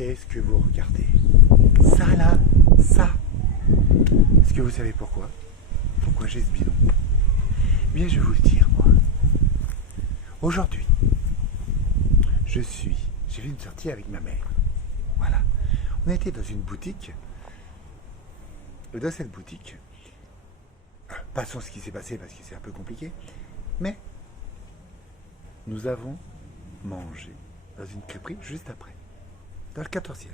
qu'est-ce que vous regardez? Ça là, ça. Est-ce que vous savez pourquoi? Pourquoi j'ai ce bidon? Bien, je vais vous le dire, moi. Aujourd'hui, j'ai fait une sortie avec ma mère. Voilà. On a été dans une boutique. Et dans cette boutique, passons ce qui s'est passé parce que c'est un peu compliqué, mais nous avons mangé dans une crêperie juste après, dans le 14e,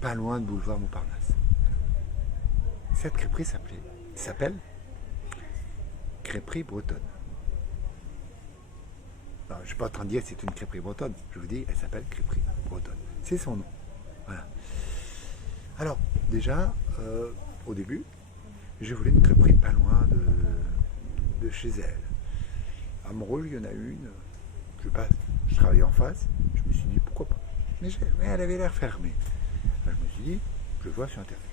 pas loin de boulevard Montparnasse. Cette crêperie s'appelle Crêperie Bretonne. Non, je ne suis pas en train de dire que c'est une crêperie bretonne, je vous dis, elle s'appelle Crêperie Bretonne. C'est son nom. Voilà. Alors, déjà, au début, j'ai voulu une crêperie pas loin de chez elle. À Montreuil, il y en a une. Je travaillais en face. Je me suis dit, pourquoi pas. Mais elle avait l'air fermée. Alors, je me suis dit, je vois sur Internet.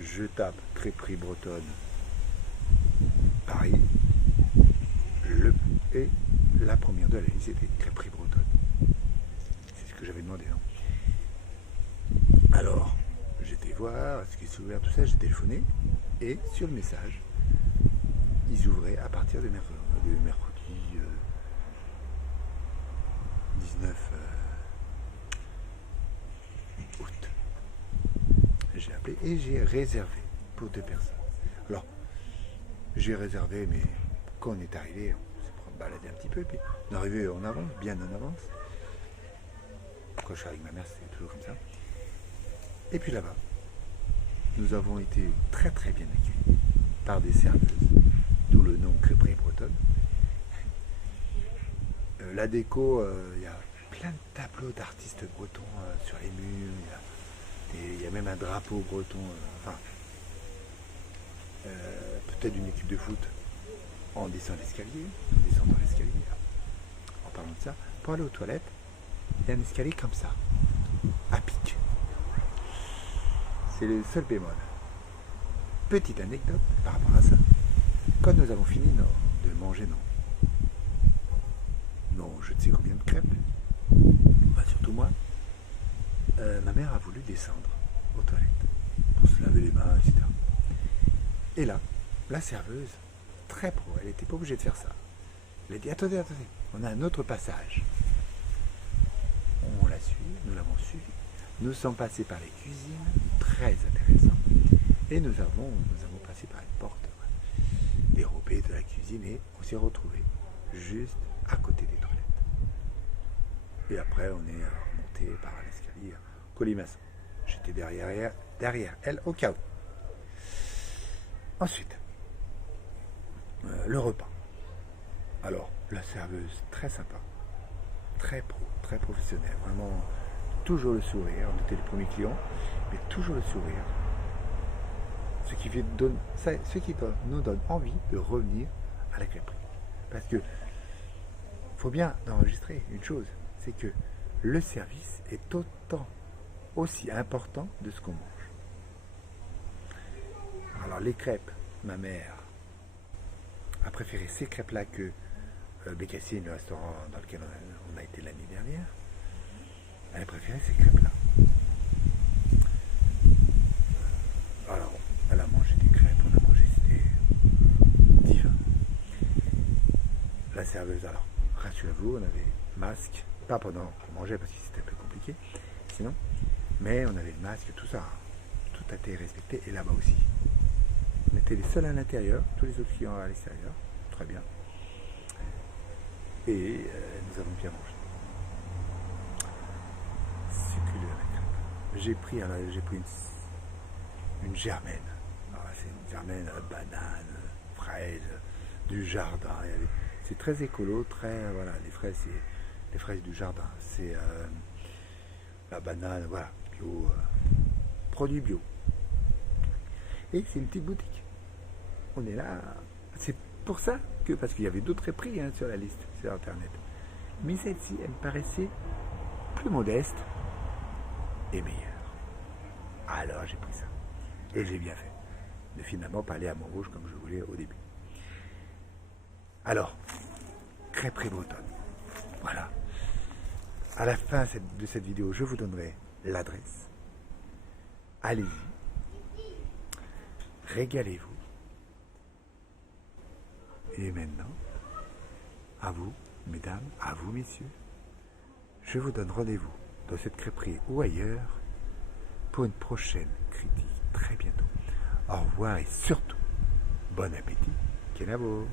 Je tape crêperie bretonne Paris. Et la première de la liste, c'était crêperie bretonne. C'est ce que j'avais demandé. Non, alors, j'étais voir ce qui s'ouvrait, tout ça, j'ai téléphoné. Et sur le message, ils ouvraient à partir de mercredi 19 août. J'ai appelé et j'ai réservé pour 2 personnes. Alors, j'ai réservé, mais quand on est arrivé, on s'est baladé un petit peu, puis on est arrivé en avance, bien en avance. Quand je suis avec ma mère, c'est toujours comme ça. Et puis là-bas, nous avons été très très bien accueillis par des serveuses, d'où le nom crêperie bretonne. La déco, il y a plein de tableaux d'artistes bretons sur les murs, il y a même un drapeau breton, peut-être une équipe de foot en descendant l'escalier, en parlant de ça, pour aller aux toilettes, il y a un escalier comme ça, à pic. C'est le seul bémol. Petite anecdote par rapport à ça. Quand nous avons fini de manger je ne sais combien de crêpes, surtout moi, ma mère a voulu descendre aux toilettes pour se laver les mains, etc. Et là, la serveuse, très pro, elle n'était pas obligée de faire ça. Elle a dit, attendez, on a un autre passage. On l'a suivi, nous l'avons suivi. Nous sommes passés par les cuisines, très intéressant. Et nous avons passé par une porte dérobée de la cuisine et on s'est retrouvés juste à côté des toilettes. Et après, on est remonté par l'escalier colimaçon. J'étais derrière elle au cas où. Ensuite, le repas. Alors, la serveuse, très sympa, très pro, très professionnelle, vraiment toujours le sourire. On était les premiers clients, mais toujours le sourire. Ce qui nous donne envie de revenir à la crêperie. Parce que faut bien enregistrer une chose, c'est que le service est aussi important de ce qu'on mange. Alors les crêpes, ma mère a préféré ces crêpes-là que Bécassine, le restaurant dans lequel on a été l'année dernière. Elle a préféré ces crêpes-là. Alors, elle a mangé des crêpes, on a mangé, c'était divin. La serveuse, alors, rassurez-vous, on avait masque, pas pendant qu'on mangeait parce que c'était un peu compliqué, sinon, mais on avait le masque, tout ça, tout a été respecté, et là-bas aussi. On était les seuls à l'intérieur, tous les autres clients à l'extérieur, très bien. Et nous avons bien mangé. Succulent la crêpe. J'ai pris une germaine. C'est une germaine banane, fraise, du jardin. C'est très écolo, les fraises, c'est les fraises du jardin. C'est la banane, voilà, bio, produit bio. Et c'est une petite boutique. On est là. C'est pour ça que, parce qu'il y avait d'autres prix sur la liste, sur Internet. Mais celle-ci, elle me paraissait plus modeste et meilleure. Alors j'ai pris ça. Et j'ai bien fait. De finalement pas aller à Montrouge comme je voulais au début. Alors, crêperie bretonne. Voilà. À la fin de cette vidéo, je vous donnerai l'adresse. Allez-y, régalez-vous. Et maintenant, à vous, mesdames, à vous, messieurs, je vous donne rendez-vous dans cette crêperie ou ailleurs pour une prochaine critique très bientôt. Au revoir et surtout, bon appétit, Kenavo.